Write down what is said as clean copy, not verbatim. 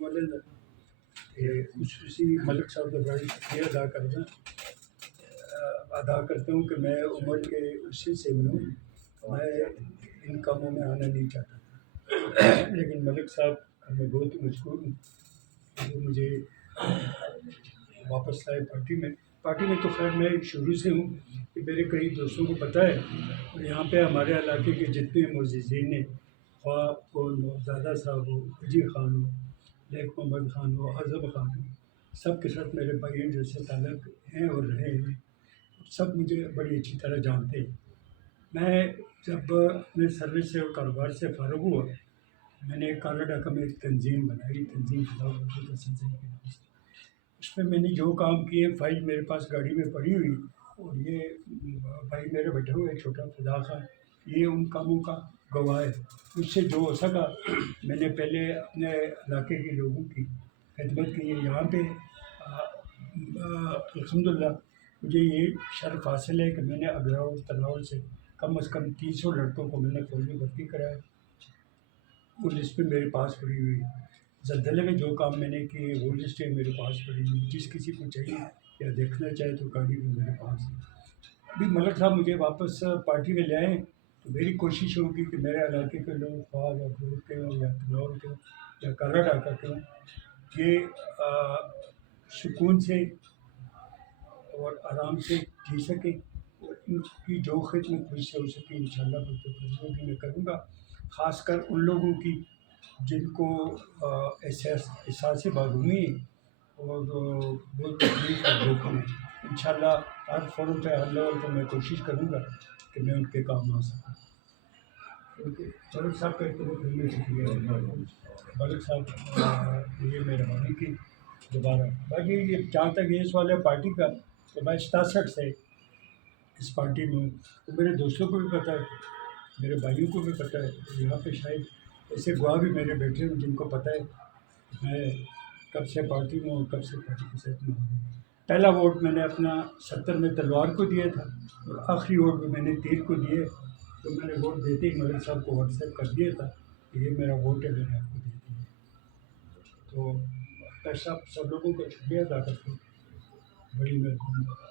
والد خصوصی ملک صاحب کا بڑا شکریہ ادا کرتا ہوں کہ میں عمر کے اسی سے ہوں، میں ان کاموں میں آنا نہیں چاہتا، لیکن ملک صاحب کا میں بہت مشکور ہوں جو مجھے واپس لائے پارٹی میں تو خیر میں شروع سے ہوں کہ میرے کئی دوستوں کو پتہ ہے، اور یہاں پہ ہمارے علاقے کے جتنے معززین ہیں، خواہ وہ نوزادہ صاحب ہو، اجی خان ہو، لیک محمد خان ہو، اعظم خان ہو، سب کے ساتھ میرے بھائیوں جیسے تعلق ہیں اور رہے ہیں، سب مجھے بڑی اچھی طرح جانتے ہیں۔ میں جب اپنے سروس سے اور کاروبار سے فارغ ہوا، میں نے کالا ڈاکہ میں ایک تنظیم بنائی، تنظیم خلاف ورزی کا سلسلہ کے نام سے۔ اس میں نے جو کام کیے، فائل میرے پاس گاڑی میں پڑی ہوئی، اور یہ بھائی میرے بیٹھے ہوئے چھوٹا فدا خان، یہ ان کاموں کا گواہ ہے۔ اس سے جو ہو سکا میں نے پہلے اپنے علاقے کے لوگوں کی خدمت کی ہے۔ یہاں پہ الحمدللہ مجھے یہ شرف حاصل ہے کہ میں نے اگراؤ اور تناول سے کم از کم 300 لڑکوں کو میں نے فوج میں بھرتی کرایا، وہ لسٹ پہ میرے پاس پڑی ہوئی۔ زلزلے میں جو کام میں نے کیے وہ لسٹیں میرے پاس پڑی ہوئی، جس کسی کو چاہیے یا دیکھنا چاہے تو گاڑی بھی میرے پاس ہے۔ ابھی ملک صاحب مجھے واپس پارٹی میں لے آئیں تو میری کوشش ہوگی کہ میرے علاقے کے لوگ خواہ یا گروہ کے ہوں یا تناول کے ہوں یا کالا ڈاکہ کے ہوں، یہ سکون سے اور آرام سے جی سکیں، اور ان کی جو خدمت مجھ سے ہو سکے انشاءاللہ بھی میں کروں گا، خاص کر ان لوگوں کی جن کو احساس معلومی ہے اور بہت تکلیف اور جوخم ہے۔ انشاءاللہ ہر فورم پہ ہر لیول پہ میں کوشش کروں گا کہ میں ان کے کام آ سکوں۔ ملک صاحب کا ایک بہت بہت شکریہ، ملک صاحب یہ مہربانی کی دوبارہ۔ باقی یہ جہاں تک یہ سوال ہے پارٹی کا، تو میں 67 سے اس پارٹی میں ہوں، تو میرے دوستوں کو بھی پتہ ہے، میرے بھائیوں کو بھی پتہ ہے، یہاں پہ شاید ایسے گواہ بھی میرے بیٹھے ہیں جن کو پتہ ہے کہ میں کب سے پارٹی میں ہوں، کب سے پارٹی کے ساتھ میں ہوں۔ پہلا ووٹ میں نے اپنا 70 میں تلوار کو دیا تھا، اور آخری ووٹ بھی میں نے تیر کو دیے، تو میں نے ووٹ دیتے ہی ملک صاحب کو واٹس ایپ کر دیا تھا کہ یہ میرا ووٹ ہے، میں نے آپ کو دے دیا۔ تو سب لوگوں کا شکریہ ادا کرتا ہوں، بڑی مہربانی۔